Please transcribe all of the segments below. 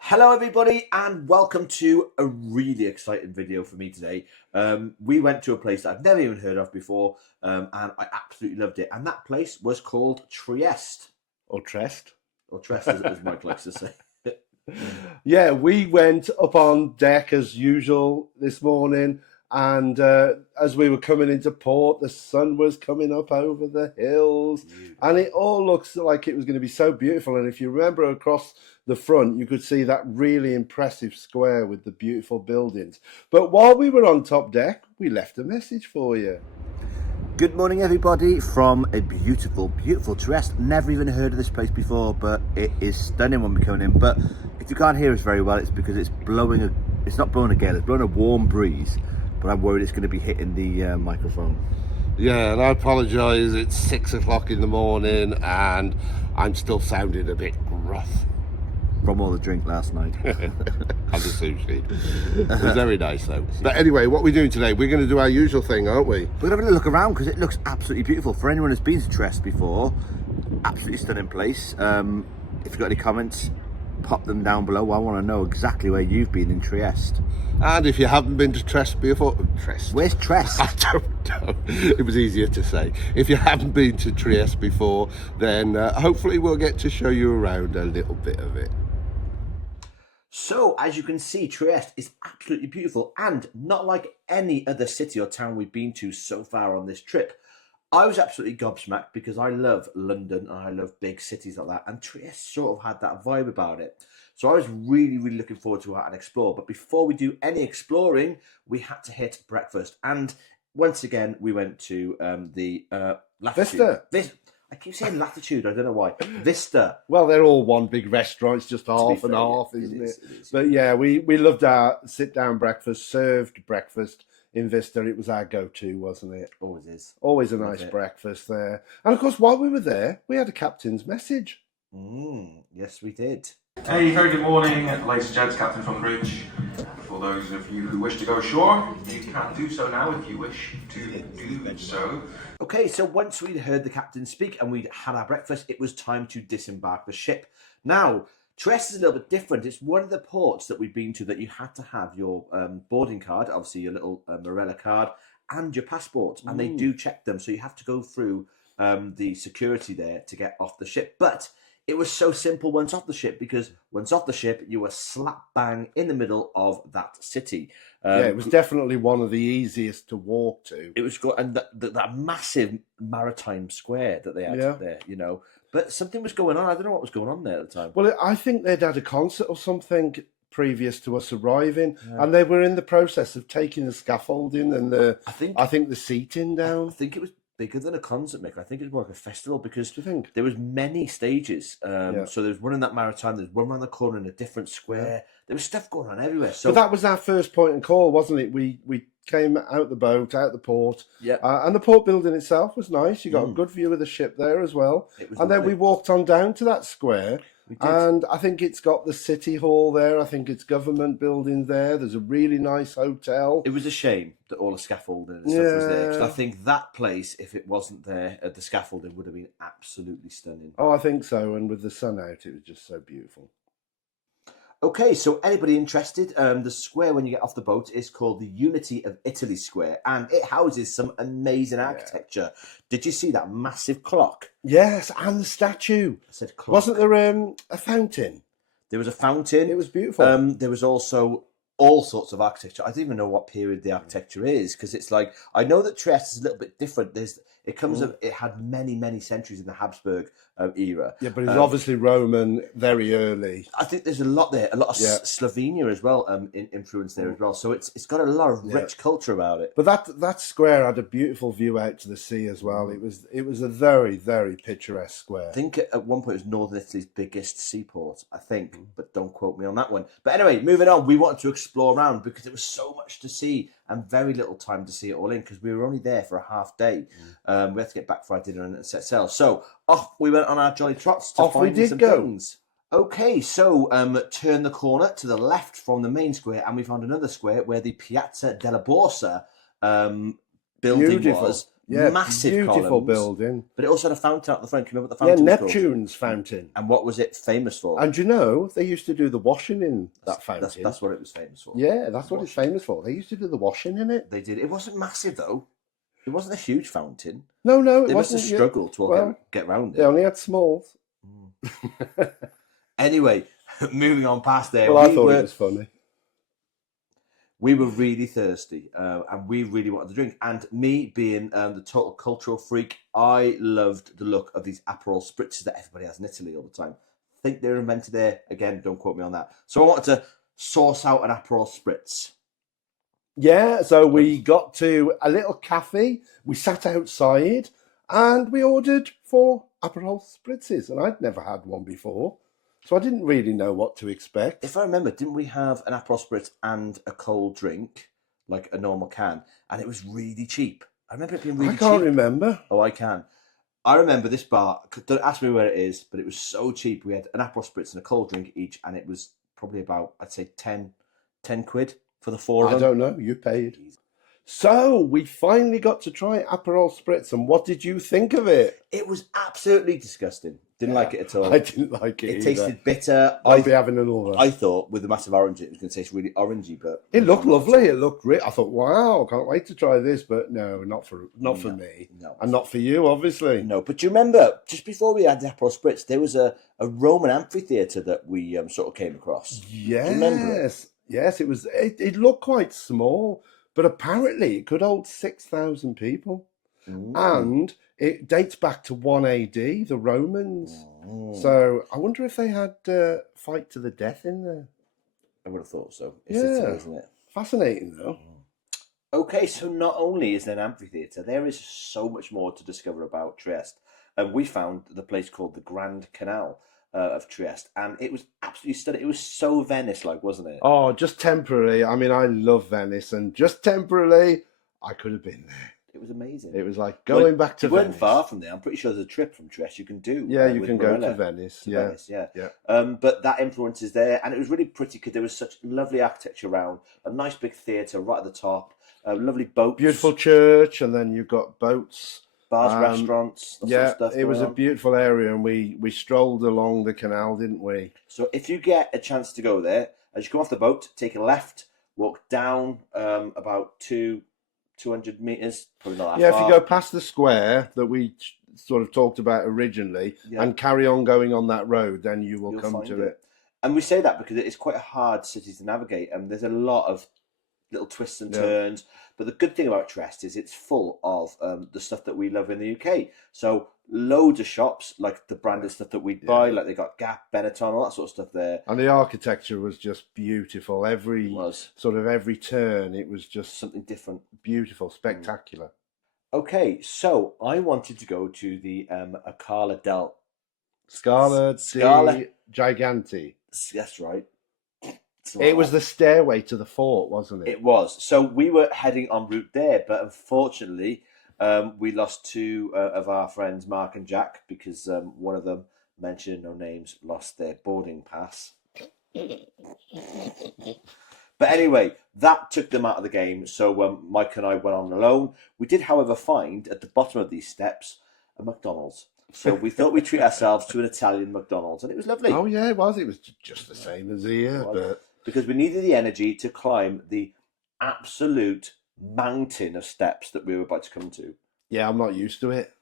Hello everybody and welcome to a really exciting video for me today. We went to a place that I've never even heard of before and I absolutely loved it, and that place was called Trieste. Or Trieste. Or Trieste as Mike likes to say. Yeah, we went up on deck as usual this morning, and as we were coming into port, the sun was coming up over the hills, and it all looks like it was going to be so beautiful. And if you remember, across the front, you could see that really impressive square with the beautiful buildings. But while we were on top deck, we left a message for you. Good morning everybody from a beautiful, beautiful Trieste. Never even heard of this place before, but it is stunning when we're coming in. But if you can't hear us very well, it's because it's blowing it's not blowing a gale, it's blowing a warm breeze, but I'm worried it's going to be hitting the microphone. Yeah, and I apologise, it's 6 o'clock in the morning and I'm still sounding a bit gruff. From all the drink last night. And the sushi. It was very nice though. But anyway, what we're doing today, we're going to do our usual thing, aren't we? We're having a look around because it looks absolutely beautiful. For anyone who's been to Trieste before, absolutely stunning place. If you've got any comments, pop them down below. I want to know exactly where you've been in Trieste. And if you haven't been to Trieste before... Trieste? Where's Trieste? I don't know. It was easier to say. If you haven't been to Trieste before, then hopefully we'll get to show you around a little bit of it. So, as you can see, Trieste is absolutely beautiful and not like any other city or town we've been to so far on this trip. I was absolutely gobsmacked because I love London and I love big cities like that, and Trieste sort of had that vibe about it. So I was really, really looking forward to go out and explore. But before we do any exploring, we had to hit breakfast. And once again, we went to the Latitude. Vista. I keep saying Latitude, I don't know why. Vista. Well, they're all one big restaurant. It's just half and fair, half, yeah, isn't it? It is. But yeah, we loved our sit-down breakfast, served breakfast in Vista. It was our go-to, wasn't it? Always is. Always a nice breakfast there. And of course, while we were there, we had a captain's message. Yes, we did. Hey, very good morning, ladies and gents, Captain from the bridge. For those of you who wish to go ashore, you can do so now if you wish to do so. Okay, so once we'd heard the captain speak and we'd had our breakfast, it was time to disembark the ship. Now, Trieste is a little bit different. It's one of the ports that we've been to that you had to have your boarding card, obviously your little Marella card, and your passport. And they do check them, so you have to go through the security there to get off the ship. But it was so simple once off the ship, because once off the ship, you were slap bang in the middle of that city. Yeah, it was definitely one of the easiest to walk to. It was good, and that massive maritime square that they had there, you know. But something was going on. I don't know what was going on there at the time. Well, I think they'd had a concert or something previous to us arriving, and they were in the process of taking the scaffolding and I think the seating down. I think it was bigger than a concert, Mick. I think it was more like a festival, because Do you think? there was many stages. So there was one in that maritime, there's one around the corner in a different square. There was stuff going on everywhere. So But that was our first point and call, wasn't it? We came out the boat, out the port, and the port building itself was nice. You got a good view of the ship there as well. And then we walked on down to that square. And I think it's got the city hall there. I think it's government building there. There's a really nice hotel. it was a shame that all the scaffolding and stuff was there, because I think that place, if it wasn't there, the scaffolding would have been absolutely stunning. Oh, I think so. And with the sun out, it was just so beautiful. Okay, so anybody interested, the square when you get off the boat is called the Unity of Italy Square, and it houses some amazing architecture. Did you see that massive clock? Yes, and the statue. I said clock. Wasn't there a fountain? There was a fountain. It was beautiful. There was also all sorts of architecture. I don't even know what period the architecture is, because it's like, I know that Trieste is a little bit different. It had many centuries in the Habsburg era. Yeah, but it's obviously Roman very early. I think there's a lot there, a lot of Slovenia as well, influence there as well. So it's got a lot of rich culture about it. But that square had a beautiful view out to the sea as well. It was a very picturesque square. I think at one point it was Northern Italy's biggest seaport, I think, but don't quote me on that one. But anyway, moving on, we wanted to explore around because there was so much to see and very little time to see it all in, because we were only there for a half day. We had to get back for our dinner and set sail. So off we went on our jolly trots to find some things. Okay, so turn the corner to the left from the main square, and we found another square where the Piazza della Borsa building was. Yeah, massive beautiful columns, building. but it also had a fountain out the front. Can you remember what the Yeah, fountain was called? Neptune's fountain. And what was it famous for? And you know, they used to do the washing in that fountain. That's what it was famous for. Yeah, that's what it's famous for. They used to do the washing in it. They did. It wasn't massive though. It wasn't a huge fountain. No, They must have struggled to get around it. They only had smalls. Anyway, moving on past there. Well, I thought it was funny. We were really thirsty, and we really wanted to drink. And me being the total cultural freak, I loved the look of these Aperol spritzes that everybody has in Italy all the time. I think they were invented there. Again, don't quote me on that. So I wanted to source out an Aperol spritz. Yeah, so we got to a little cafe. We sat outside and we ordered 4 Aperol spritzes. And I'd never had one before. So I didn't really know what to expect. If I remember, didn't we have an Aperol spritz and a cold drink, like a normal can? And it was really cheap. I remember it being really cheap. I can't remember. Oh, I can. I remember this bar. Don't ask me where it is, but it was so cheap. We had an Aperol spritz and a cold drink each, and it was probably about, I'd say, 10 quid for the 4 of them. I don't know. You paid. So we finally got to try Aperol spritz, and what did you think of it? It was absolutely disgusting. Didn't like it at all. I didn't like it. It tasted bitter. I'd be having another. I thought with the massive orange, it was going to taste really orangey, but it looked lovely. It looked great. I thought, wow, can't wait to try this. But no, not for me, no, and not for you, obviously. No, but do you remember just before we had the Aperol spritz, there was a Roman amphitheatre that we sort of came across. Yes, do you remember it? Yes, it was. It looked quite small, but apparently it could hold 6,000 people. And it dates back to 1 AD, the Romans. So I wonder if they had fight to the death in there. I would have thought so. It's Italy, isn't it? Fascinating, though. Okay, so not only is there an amphitheatre, there is so much more to discover about Trieste. And we found the place called the Grand Canal of Trieste, and it was absolutely stunning. It was so Venice-like, wasn't it? Oh, just temporarily. I mean, I love Venice, and just temporarily, I could have been there. It was amazing. It was like going back to Venice. You weren't far from there. I'm pretty sure there's a trip from Trieste you can do. Yeah, you can Marella go to Venice. Venice, yeah. But that influence is there, and it was really pretty because there was such lovely architecture around, a nice big theatre right at the top, lovely boats. Beautiful church, and then you've got boats. Bars, restaurants, that sort of stuff. It was a beautiful area, and we strolled along the canal, didn't we? So if you get a chance to go there, as you come off the boat, take a left, walk down about 200 metres, probably not that far. If you go past the square that we sort of talked about originally and carry on going on that road, then you'll come to it. And we say that because it's quite a hard city to navigate, and there's a lot of little twists and turns. But the good thing about Trieste is it's full of the stuff that we love in the UK. So loads of shops, like the branded stuff that we buy, like they got Gap, Benetton, all that sort of stuff there. And the architecture was just beautiful. Every turn, it was just something different. Beautiful, spectacular. Okay, so I wanted to go to the Scala Gigante. That's right. It was the stairway to the fort, wasn't it? It was. So we were heading en route there, but unfortunately, we lost 2 of our friends, Mark and Jack, because one of them, mentioning no names, lost their boarding pass. But anyway, that took them out of the game. So Mike and I went on alone. We did, however, find at the bottom of these steps a McDonald's. So we thought we'd treat ourselves to an Italian McDonald's, and it was lovely. Oh yeah, it was. It was just the same as here, but because we needed the energy to climb the absolute mountain of steps that we were about to come to. Yeah, I'm not used to it.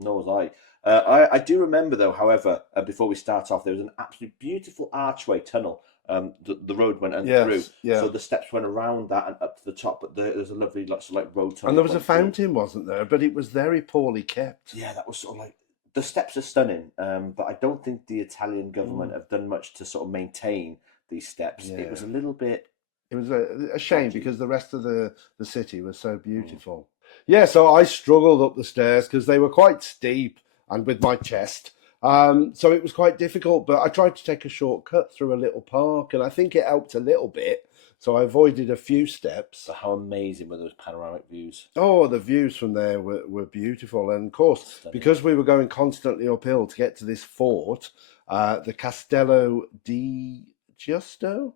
Nor was I. I do remember, though, however, before we start off, there was an absolutely beautiful archway tunnel. The road went through, so the steps went around that and up to the top. But there's a lovely lots of road tunnel. And there was a fountain, wasn't there? But it was very poorly kept. Yeah, that was sort of like the steps are stunning, but I don't think the Italian government have done much to sort of maintain these steps. It was a little bit. It was a shame because the rest of the city was so beautiful. Yeah, so I struggled up the stairs because they were quite steep and with my chest. So it was quite difficult, but I tried to take a shortcut through a little park, and I think it helped a little bit. So I avoided a few steps. But how amazing were those panoramic views? Oh, the views from there were beautiful. And of course, because we were going constantly uphill to get to this fort, the Castello di Giusto.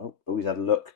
Oh, he's had a look.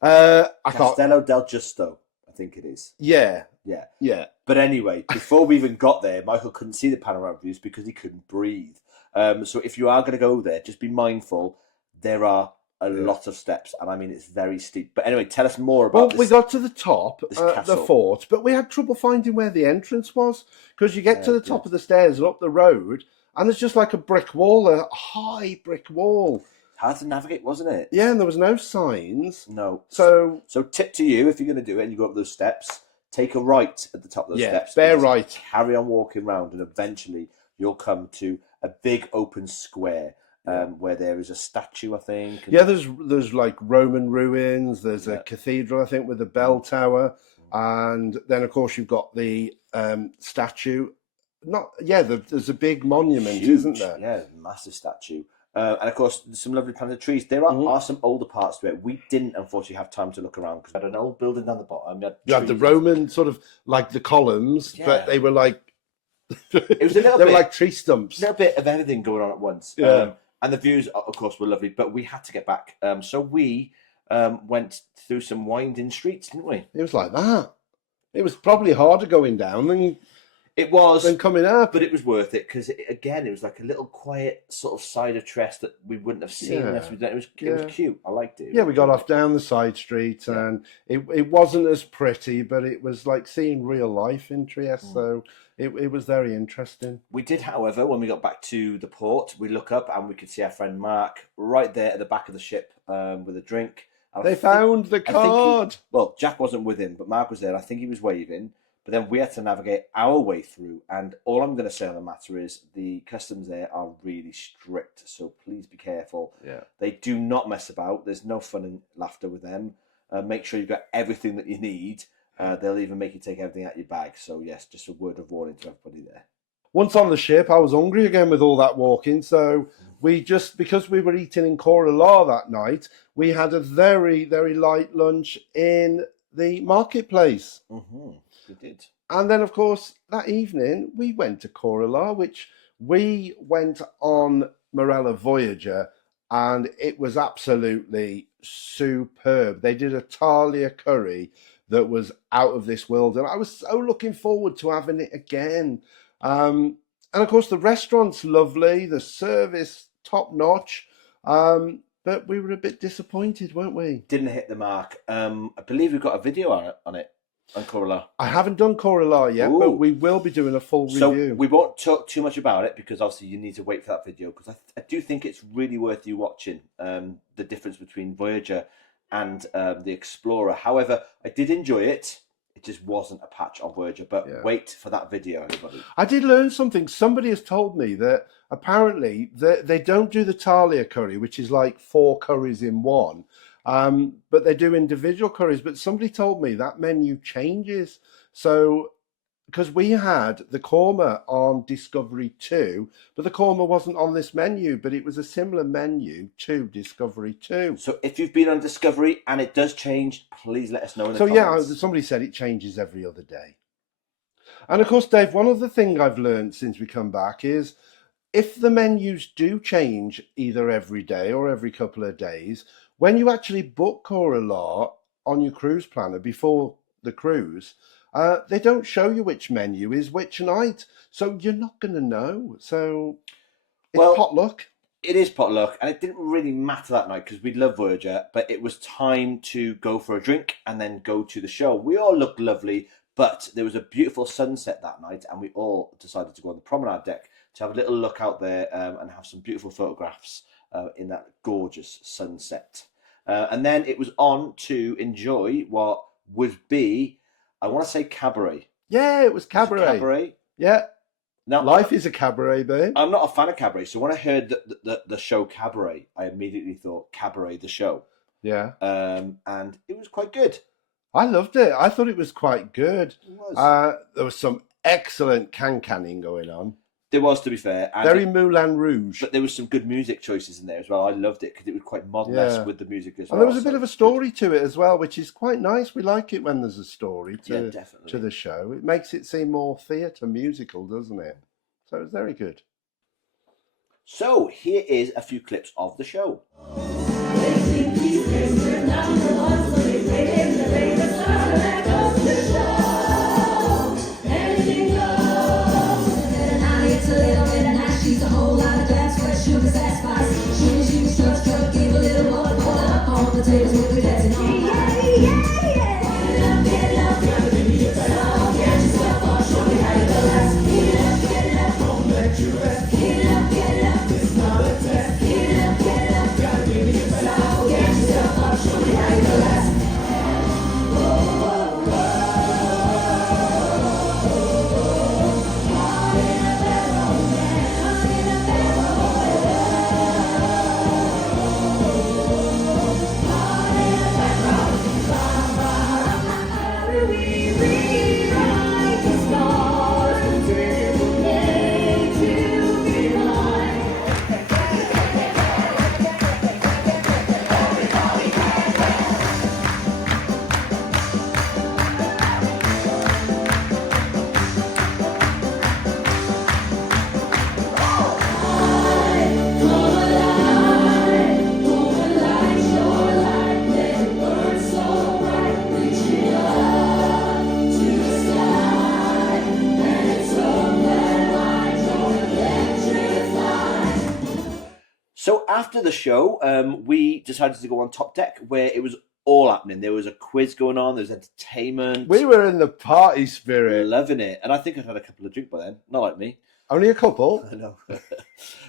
I Castello del Giusto. think it is. Yeah. Yeah. Yeah. But anyway, before we even got there, Michael couldn't see the panoramic views because he couldn't breathe. So if you are going to go there, just be mindful. There are a lot of steps, and I mean it's very steep. But anyway, tell us more about this. We got to the top, the castle. fort, but we had trouble finding where the entrance was, because you get to the top of the stairs and up the road, and there's just like a brick wall, a high brick wall. Hard to navigate, wasn't it? Yeah, and there was no signs. No. So tip to you, if you're going to do it and you go up those steps, take a right at the top of those steps. Bear right. Carry on walking round, and eventually you'll come to a big open square where there is a statue, I think. Yeah, there's like Roman ruins. There's a cathedral, I think, with a bell tower, and then of course you've got the statue. There's a big monument, Huge, isn't there? Yeah, massive statue. And of course, there's some lovely planted trees. There are some older parts to it. We didn't, unfortunately, have time to look around because we had an old building down the bottom. You had the Roman sort of like the columns, but they were like it was a little they bit were like tree stumps. A little bit of everything going on at once. Yeah. And the views, of course, were lovely, but we had to get back. So we went through some winding streets, didn't we? It was like that. It was probably harder going down than coming up, but it was worth it because it was like a little quiet sort of side of Trieste that we wouldn't have seen unless we'd done it. It was cute. I liked it. Yeah, we got off down the side street, and it wasn't as pretty, but it was like seeing real life in Trieste. So it was very interesting. We did, however, when we got back to the port, we look up and we could see our friend Mark right there at the back of the ship with a drink. And they found the card. Jack wasn't with him, but Mark was there. I think he was waving. But then we had to navigate our way through. And all I'm going to say on the matter is the customs there are really strict. So please be careful. Yeah. They do not mess about. There's no fun and laughter with them. Make sure you've got everything that you need. They'll even make you take everything out of your bag. So yes, just a word of warning to everybody there. Once on the ship, I was hungry again with all that walking. So because we were eating in Kora that night, we had a very, very light lunch in the marketplace. Mm-hmm. We did. And then, of course, that evening, we went to Kora, which we went on Marella Voyager, and it was absolutely superb. They did a Thalia curry that was out of this world, and I was so looking forward to having it again. And, of course, the restaurant's lovely, the service top-notch, but we were a bit disappointed, weren't we? Didn't hit the mark. I believe we've got a video on it. On Kora. I haven't done Kora yet, but we will be doing a full review. So we won't talk too much about it because obviously you need to wait for that video, because I do think it's really worth you watching the difference between Voyager and the Explorer. However, I did enjoy it. It just wasn't a patch on Voyager, but wait for that video, everybody. I did learn something. Somebody has told me that apparently they don't do the Thalia curry, which is like 4 curries in one. But they do individual curries. But somebody told me that menu changes. So, because we had the korma on Discovery 2, but the korma wasn't on this menu, but it was a similar menu to Discovery 2. So if you've been on Discovery and it does change, please let us know in the comments. Yeah, somebody said it changes every other day. And of course, Dave, one other thing I've learned since we come back is if the menus do change either every day or every couple of days, when you actually book Kora on your cruise planner before the cruise, they don't show you which menu is which night. So you're not going to know. So it's potluck. It is potluck. And it didn't really matter that night because we love Voyager, but it was time to go for a drink and then go to the show. We all looked lovely, but there was a beautiful sunset that night, and we all decided to go on the promenade deck to have a little look out there and have some beautiful photographs in that gorgeous sunset. And then it was on to enjoy what would be, I want to say, cabaret. Yeah, it was cabaret. Cabaret. Yeah. Now, life is a cabaret, babe. I'm not a fan of cabaret, so when I heard the show Cabaret, I immediately thought Cabaret the show. Yeah. And it was quite good. I loved it. I thought it was quite good. It was. There was some excellent canning going on. There was, to be fair. And very Moulin Rouge. But there was some good music choices in there as well. I loved it because it was quite modern with the music as well. And there was a bit of a story to it as well, which is quite nice. We like it when there's a story to the show. It makes it seem more theatre musical, doesn't it? So it was very good. So here is a few clips of the show. They after the show, we decided to go on top deck where it was all happening. There was a quiz going on. There was entertainment. We were in the party spirit. Loving it. And I think I'd had a couple of drinks by then. Not like me. Only a couple. I know.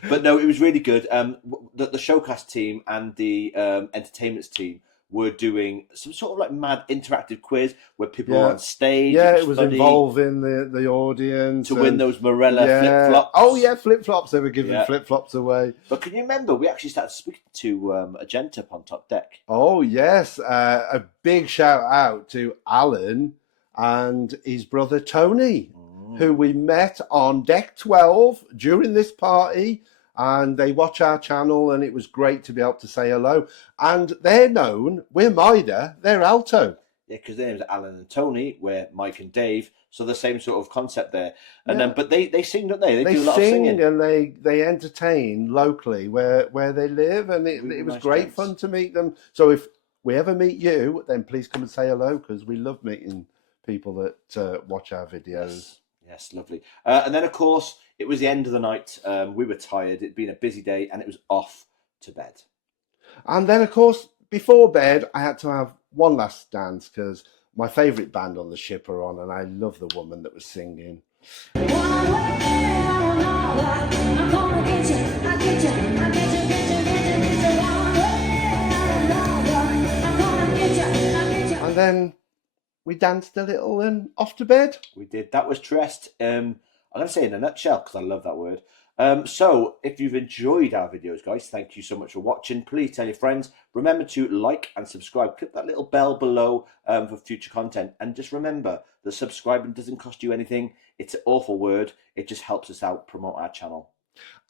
But no, it was really good. The showcast team and the entertainments team were doing some sort of like mad interactive quiz where people were on stage. Yeah, it was funny. involving the audience. To win those Marella flip-flops. Oh, yeah, flip-flops. They were giving flip-flops away. But can you remember, we actually started speaking to a gent up on top deck. Oh, yes. A big shout out to Alan and his brother Tony, who we met on deck 12 during this party. And they watch our channel, and it was great to be able to say hello. And they're known, we're Mida, they're alto. Yeah, because their names are Alan and Tony, we're Mike and Dave, so the same sort of concept there. And but they sing, don't they? They do a lot of singing. And they entertain locally where they live, and it was great fun to meet them. So if we ever meet you, then please come and say hello, because we love meeting people that watch our videos. Yes, lovely. And then, of course, it was the end of the night. We were tired. It'd been a busy day, and it was off to bed. And then, of course, before bed, I had to have one last dance because my favourite band on the ship are on, and I love the woman that was singing. And then we danced a little and off to bed. We did. That was Trieste. I'm going to say in a nutshell because I love that word. So if you've enjoyed our videos, guys, thank you so much for watching. Please tell your friends. Remember to like and subscribe. Click that little bell below for future content. And just remember that subscribing doesn't cost you anything. It's an awful word. It just helps us out, promote our channel.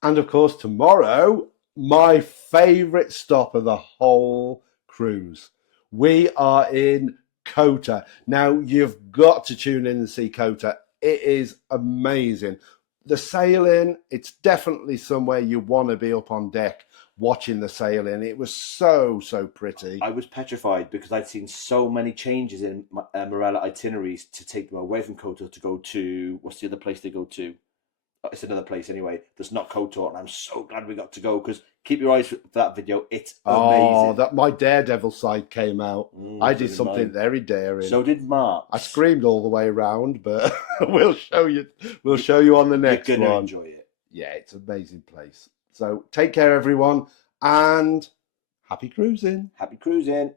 And of course, tomorrow, my favourite stop of the whole cruise. We are in Kora. Now, you've got to tune in and see Kora. It is amazing. The sailing, it's definitely somewhere you want to be up on deck watching the sailing. It was so pretty. I was petrified because I'd seen so many changes in Marella itineraries to take them away from Kora to go to, what's the other place they go to? It's another place anyway. That's not Kora, and I'm so glad we got to go because keep your eyes for that video. It's amazing. Oh, my daredevil side came out. I did something very daring. So did Mark. I screamed all the way around, but we'll show you. We'll show you on the next one. You're gonna enjoy it. Yeah, it's an amazing place. So take care, everyone, and happy cruising. Happy cruising.